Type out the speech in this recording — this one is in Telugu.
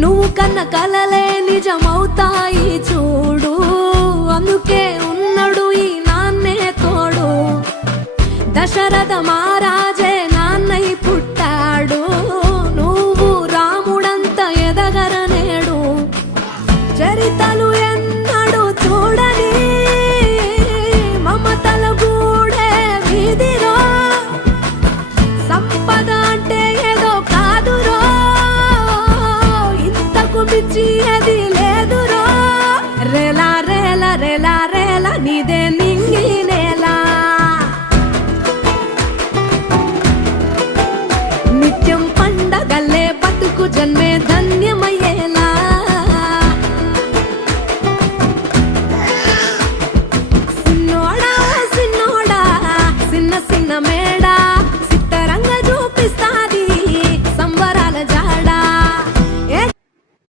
నువ్వు కన్న కలలే నిజమవుతాయి చూడు, అందుకే ఉన్నాడు ఈ నాన్నే తోడు. దశరథ మహారాజే నాన్నై పుట్టాడు, నువ్వు రాముడంత ఎదగరనేడు. చరితలు ఎన్నడు చూడని మమతల గూడే వీధిరో, సంపద అంటే ఏదో కాదురో, ఇంతకు మించి అది